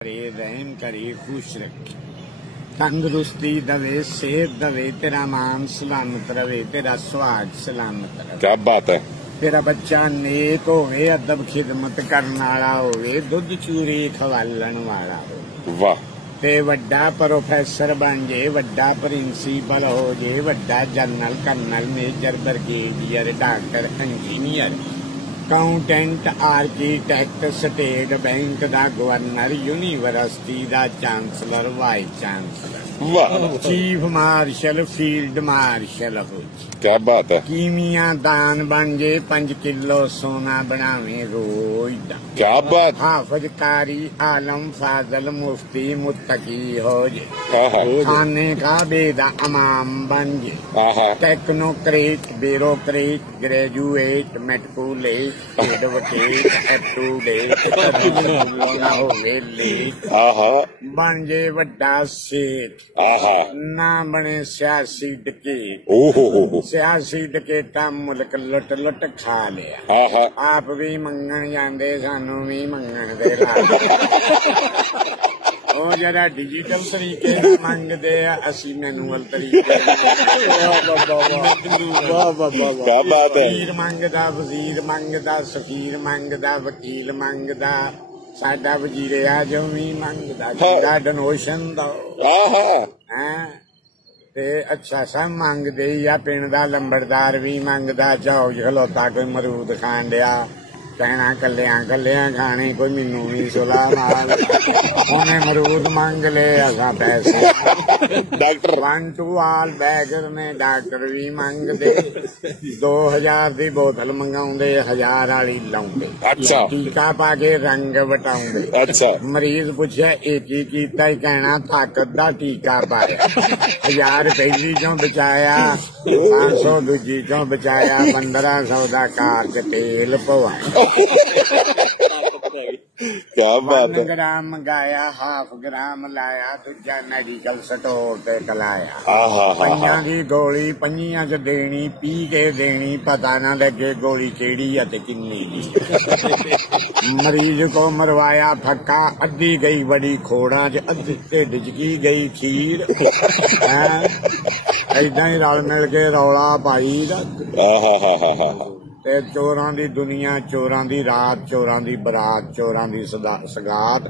रहम करे खुश रखे, तंदुरुस्ती दवे, सेहत दवे, तेरा मान सलामत रवे, तेरा स्वाद सलामत रवे। क्या बात है। तेरा बच्चा नेक होवे, अदब खिदमत करने वाला होवे, दुध चूरी खवालन वाला होवे, वाह। ते वड्डा प्रोफैसर बन जे, वड्डा प्रिंसीपल हो जे, वड्डा general colonel major brigadier doctor engineer accountant architect state bank दा गवर्नर यूनिवर्सिटी दा चांसलर वाइस चांसलर वाह। चीफ मार्शल फील्ड मार्शल हो क्या बात है। कीमिया दान बन जे, 5 किलो सोना बनावे रोज दा। क्या बात। हाफज कारी आलम फाजल मुफ्ती मुत्तकी हो जे, आहा। खाने का बेदा इमाम बन जे, आहा। Technocrat bureaucrat graduate matriculate advocate up to date होवे लेट आहा। बन जे वड्डा सेठ, आहा। ना बने सियासी डकैत। ओहो। सियासी डकैता मुल्क लुट लुट खा लिया। आहा। आप भी मंगन जाते, सानू भी मंगन दे ला। ਉਹ ਜਿਹੜਾ ਡਿਜੀਟਲ ਤਰੀਕੇ ਨਾਲ ਮੰਗਦੇ ਆ, ਅਸੀਂ ਮੈਨੂਅਲ ਤਰੀਕੇ क्या बात है। ਵਜ਼ੀਰ ਮੰਗਦਾ, ਵਜ਼ੀਰ ਮੰਗਦਾ, ਸਫੀਰ ਮੰਗਦਾ, ਵਕੀਲ ਮੰਗਦਾ, ਸਾਡਾ ਵਜ਼ੀਰ ਆਜਮ ਵੀ ਮੰਗਦਾ, ਜਿਹੜਾ ਡੋਨੇਸ਼ਨ ਦਾ आहा। ਹੈ ਤੇ ਅੱਛਾ ਸਭ ਮੰਗਦੇ ਹੀ ਆ। ਪਿੰਡ ਦਾ ਲੰਬੜਦਾਰ ਵੀ ਮੰਗਦਾ, ਚੌਜ ਖਲੋਤਾ ਕੋਈ ਮਰੂਦ ਖਾਣ ਡਿਆ, ਕਹਿਣਾ ਕੱਲਿਆਂ ਕੱਲਿਆਂ ਖਾਣੇ, ਕੋਈ ਮੈਨੂੰ ਵੀ ਸੁਲਾ ਨਾਲ। ਉਹਨੇ ਮਰੂਦ ਮੰਗ ਲਏ, ਅਸਾਂ ਪੈਸੇ। डॉक्टर 1 to all ਬੈਗਰ ਨੇ ਡਾਕਟਰ ਵੀ ਮੰਗਦੇ, 2000 ਦੀ ਬੋਤਲ ਮੰਗਾਉਂਦੇ, 1000 ਵਾਲੀ ਲਾਉਂਦੇ, अच्छा। ਟੀਕਾ ਪਾ ਕੇ ਰੰਗ ਵਟਾਉਂਦੇ। अच्छा। ਮਰੀਜ਼ ਪੁੱਛਿਆ ਇਹ ਕੀ ਕੀਤਾ, ਹੀ ਕਹਿਣਾ ਤਾਕਤ ਦਾ ਟੀਕਾ ਪਾਇਆ। 1000 ਪਹਿਲੀ ਚੋਂ ਬਚਾਇਆ, 500 ਦੂਜੀ ਚੋਂ ਬਚਾਇਆ, 1500 ਦਾ ਕਾਰ ਚ ਤੇਲ ਪਵਾਇਆ। क्या बात 1 है। ਗ੍ਰਾਮ ਮੰਗਾਇਆ, ਹਾਫ ਗ੍ਰਾਮ ਲਾਇਆ, ਦੂਜਾ ਮੈਡੀਕਲ ਸਟੋਰ ਤੇ ਕਲਾਇਆ। आहा। ਪਈਆਂ ਦੀ ਗੋਲੀ ਪਈਆਂ ਚ ਦੇਣੀ, ਪੀ ਕੇ ਦੇਣੀ, ਪਤਾ ਨਾ ਲੱਗੇ ਗੋਲੀ ਕਿਹੜੀ ਆ ਤੇ ਕਿੰਨੀ ਦੀ। ਮਰੀਜ਼ ਕੋ ਮਰਵਾਇਆ ਫੱਕਾ, ਅੱਧੀ ਗਈ ਬੜੀ ਖੋੜਾਂ ਚ, ਅੱਧੀ ਢਿੱਡ ਚ ਕੀ ਗਈ ਖੀਰ। ਏਦਾਂ ਹੀ ਰਲ ਮਿਲ ਕੇ ਰੌਲਾ ਪਾਈ ਦਾ। आहा। ਤੇ ਚੋਰਾਂ ਦੀ ਦੁਨੀਆ, ਚੋਰਾਂ ਦੀ ਰਾਤ, ਚੋਰਾਂ ਦੀ ਬਰਾਤ, ਚੋਰਾਂ ਦੀ ਸਗਾਤ,